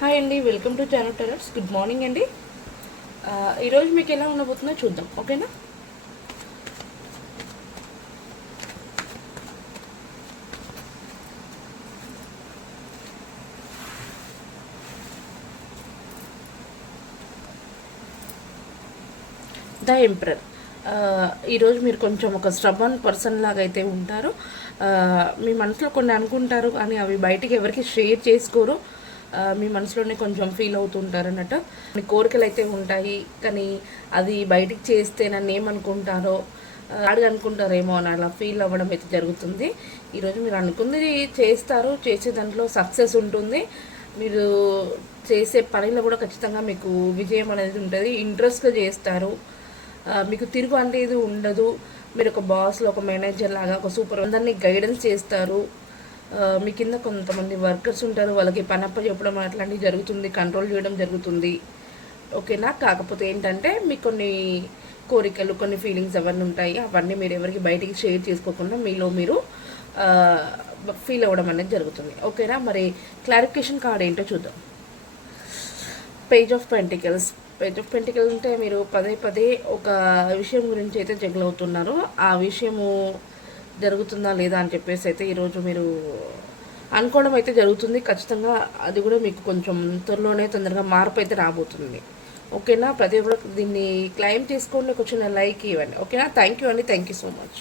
Hi అండి welcome to జానో టెరర్స్ గుడ్ మార్నింగ్ అండి. ఈరోజు మీకు ఎలా ఉండబోతుందో చూద్దాం ఓకేనా? ద ఎంప్రర్ ఈరోజు మీరు కొంచెం ఒక స్ట్రబన్ పర్సన్ లాగా అయితే ఉంటారు మీ మనసులో కొన్ని అనుకుంటారు కానీ అవి బయటికి ఎవరికి షేర్ చేసుకోరు. మీ మనసులోనే కొంచెం ఫీల్ అవుతుంటారు అన్నట్టు మీ కోరికలు అయితే ఉంటాయి కానీ అది బయటికి చేస్తే నన్ను ఏమనుకుంటారో అడిగి అనుకుంటారేమో అని అలా ఫీల్ అవ్వడం అయితే జరుగుతుంది. ఈరోజు మీరు అనుకుంది చేస్తారు చేసే దాంట్లో సక్సెస్ ఉంటుంది. మీరు చేసే పనిలో కూడా ఖచ్చితంగా మీకు విజయం అనేది ఉంటుంది. ఇంట్రెస్ట్గా చేస్తారు. మీకు తిరుగు అనేది ఉండదు. మీరు ఒక బాస్లో ఒక మేనేజర్ లాగా ఒక సూపర్ అందరినీ గైడెన్స్ చేస్తారు. మీ కింద కొంతమంది వర్కర్స్ ఉంటారు వాళ్ళకి పని అప్ప చెప్పడం అట్లాంటివి జరుగుతుంది కంట్రోల్ చేయడం జరుగుతుంది. ఓకేనా? కాకపోతే ఏంటంటే మీకు కొన్ని కోరికలు కొన్ని ఫీలింగ్స్ అవన్నీ ఉంటాయి. అవన్నీ మీరు ఎవరికి బయటికి షేర్ చేసుకోకుండా మీలో మీరు ఫీల్ అవ్వడం అనేది జరుగుతుంది. ఓకేనా? మరి క్లారిఫికేషన్ కార్డ్ ఏంటో చూద్దాం. Page of pentacles. Page of pentacles అంటే మీరు పదే పదే ఒక విషయం గురించి అయితే జగల్ అవుతున్నారు. ఆ విషయము జరుగుతుందా లేదా అని చెప్పేసి అయితే ఈరోజు మీరు అనుకోవడం అయితే జరుగుతుంది. ఖచ్చితంగా అది కూడా మీకు కొంచెం త్వరలోనే తొందరగా మార్పు అయితే రాబోతుంది. ఓకేనా? ప్రతి ఒక్కరు దీన్ని క్లైమ్ చేసుకోండి. ఒక చిన్న లైక్ ఇవ్వండి. ఓకేనా? థ్యాంక్ యూ అండి. Thank you so much.